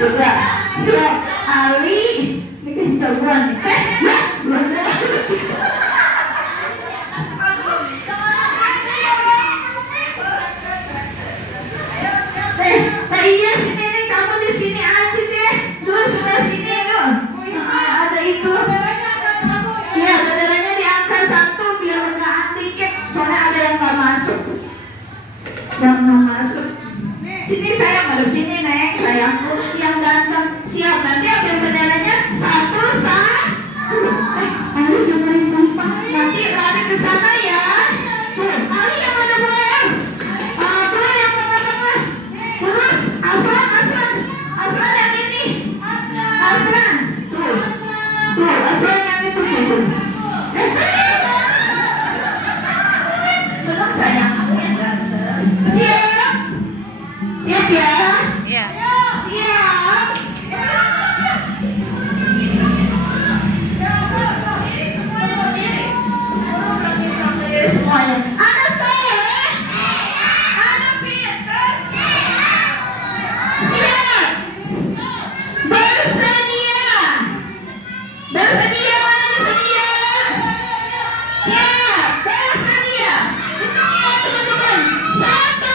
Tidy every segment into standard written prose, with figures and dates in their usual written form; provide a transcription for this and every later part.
Juga siap Ali bikin jagoan nih. Iya sini nih, kamu di sini aja deh. Dulu sudah sini yuk. Ada itu. Iya, saudaranya diangkat satu biar nggak tiket. Soalnya ada yang nggak masuk. Yang nggak masuk. Sini sayang, ada sini Neng, sayangku yang ganteng. Siap, nanti ambil benderanya satu Ali jangan lupa. Nanti lari ke sana ya. Ali yang mana boleh? Boleh yang tengah-tengah. Terus Aslan yang ini. Aslan. Tuh, Aslan yang itu. Tolong sayang, aku yang ganteng. Siap. Siap ya? Iya. Siap. Semuanya. Anak soleh, anak pintar. Siap. Bersedia. Bersedia, bersedia. Siap, bersedia. Hitung ya teman-teman. Satu,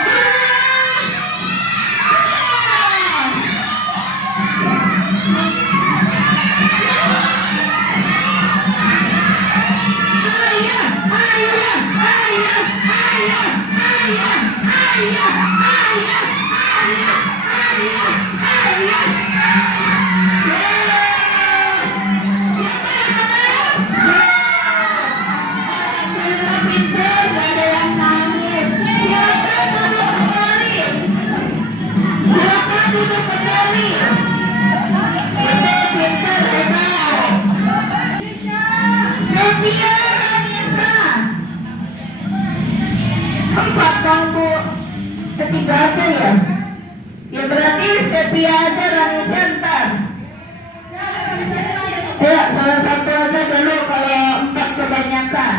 dua, empat dong Bu, ketiga aja ya. Ya berarti Sepia aja Rani Center. Ya salah satu aja dulu kalau empat kebanyakan.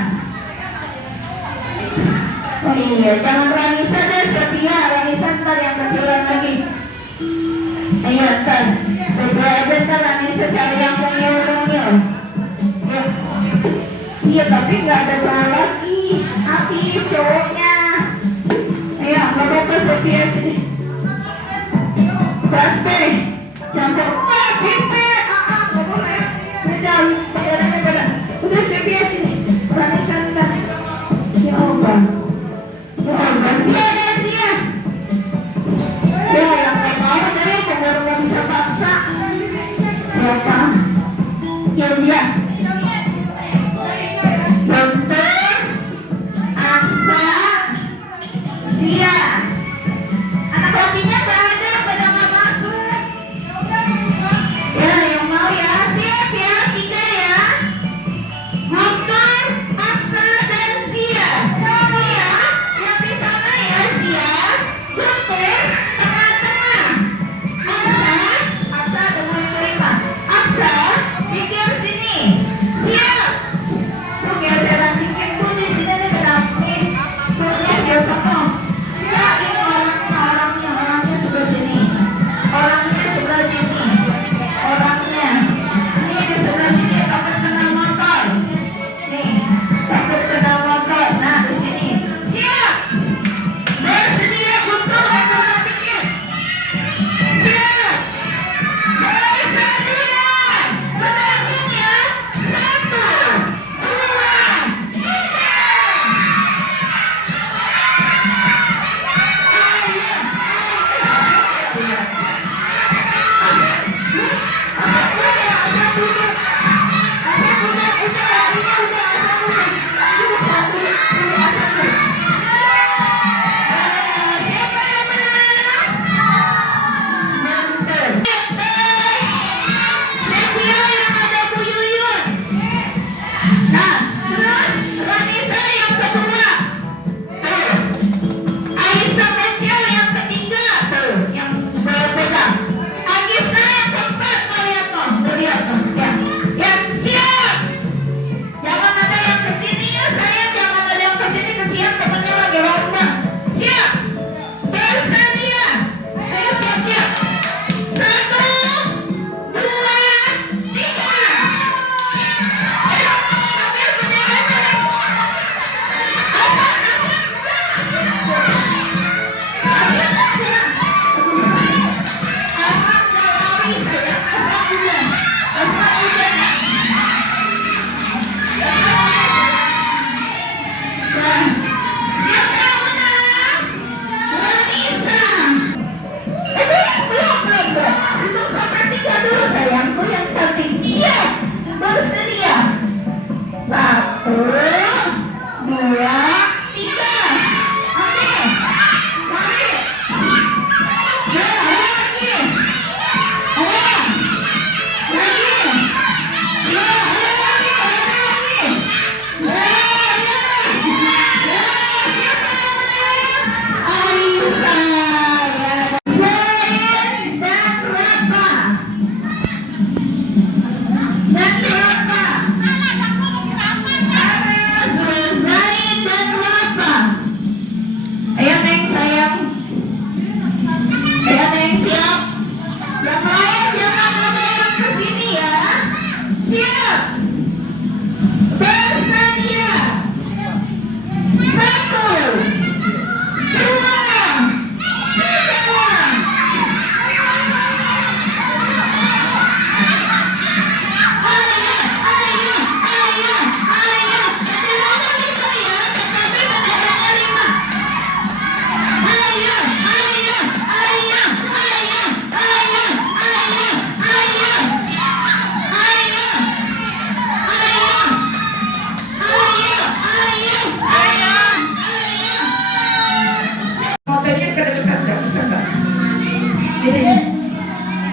Oh iya, jangan Rani saja Sepia, Rani Center yang kecilan lagi. Iya kan, Sepia aja kan Rani cari yang mungil-mungil. Ya. Iya tapi nggak ada cowok lagi, habis cowoknya. Ya, nggak apa-apa Sepia sini. Saste, campur pipe, nggak boleh. Beda, beda. Udah Sepia sini, Rani Center. Ya Allah, sia. Ya, yang nggak mau deh, kalau nggak bisa paksa. Siapa? Ya dia. Contoh, Aksa, Sia. Anak lakinya nggak ada, pada nggak masuk.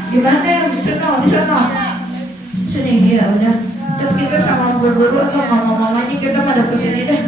Gimana ya? Di sana. Sini, ya udah. Terus kita sama guru-guru tuh ngomong-ngomong aja kita pada kesini deh.